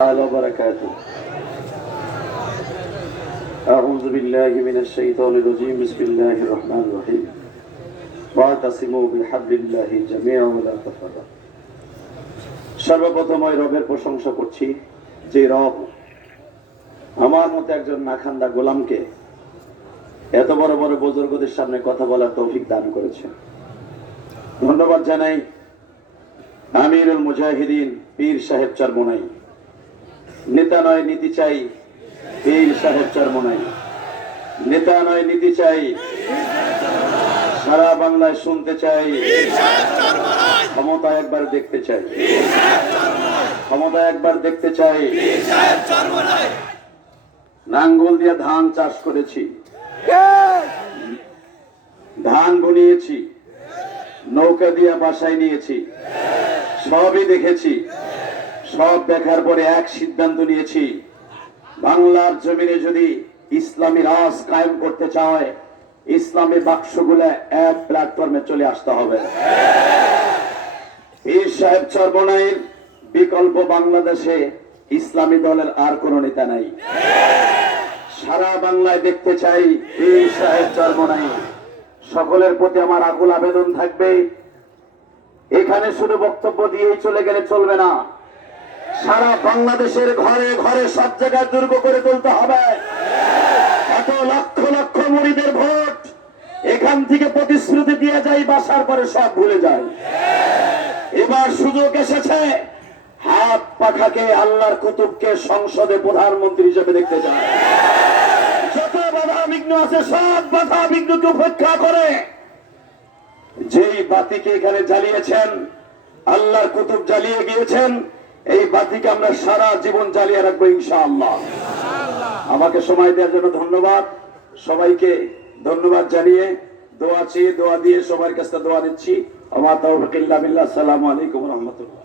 تعالى وبركاته أعوذ بالله من الشيطان الرجيم بسم الله الرحمن الرحيم واعتصموا بحبل الله جميعا ولا تفرقوا সর্বপ্রথম ওই রবের প্রশংসা করছি যে রব আমার মতো একজন নাখান্দা গোলামকে এত বড় বড় বুজুর্গদের সামনে কথা বলার তৌফিক দান করেছেন ধন্যবাদ জানাই আমিরুল মুজাহিদিন পীর সাহেব চরমোনাই নেতা নয়, নীতি চাই পীর সাহেব চরমোনাই। নেতা নয়, নীতি চাই সারা বাংলায় শুনতে চাই। ক্ষমতা একবার দেখতে চাই। ক্ষমতা একবার দেখতে চাই। নাঙ্গল দিয়ে ধান চাষ করেছি। ধান বুনিয়েছি। নৌকা দিয়ে বাসায় নিয়েছি। সবই দেখেছি। সব দেখার পরে এক সিদ্ধান্ত নিয়েছি। বাংলার জমিনে যদি ইসলামী রাজ কায়েম করতে চায়, ইসলামী বাক্সগুলা এক প্ল্যাটফর্মে চলে আসতে হবে। পীর সাহেব চর্বনাইয়ের বিকল্প বাংলাদেশে ইসলামী দলের আর কোন নেতা নাই। সারা বাংলায় দেখতে চাই পীর সাহেব চর্বনাই সকলের প্রতি আমার আকুল আবেদন থাকবে। এখানে শুধু বক্তব্য দিয়েই চলে গেলে চলবে না। সারা বাংলাদেশের ঘরে ঘরে সব জায়গায় দুর্গ করে তুলতে হবে। এত লক্ষ লক্ষ মুড়িদের ভোট এখান থেকে প্রতিশ্রুতি দিয়ে যাই বাসার পরে সব ভুলে যায়। এবার সুযোগ এসেছে, হাত পাখাকে আল্লাহর কুতুবকে সংসদে প্রধানমন্ত্রী হিসেবে দেখতে চায়। যত বাধা বিঘ্ন আছে, সব বাধা বিঘ্নকে উপেক্ষা করে যেই বাতিকে এখানে জ্বালিয়েছেন, আল্লাহর কুতুব জ্বালিয়ে গিয়েছেন এই বাতিকে আমরা সারা জীবন জ্বালিয়ে রাখব ইনশাআল্লাহ। আমাকে সময় দেওয়ার জন্য ধন্যবাদ। সবাইকে ধন্যবাদ জানিয়ে দোয়া চেয়ে দোয়া দিয়ে সবার কাছে দোয়া দিচ্ছি আমার বিল্লাহ। সালাম আলাইকুম রহমতুল্লাহ।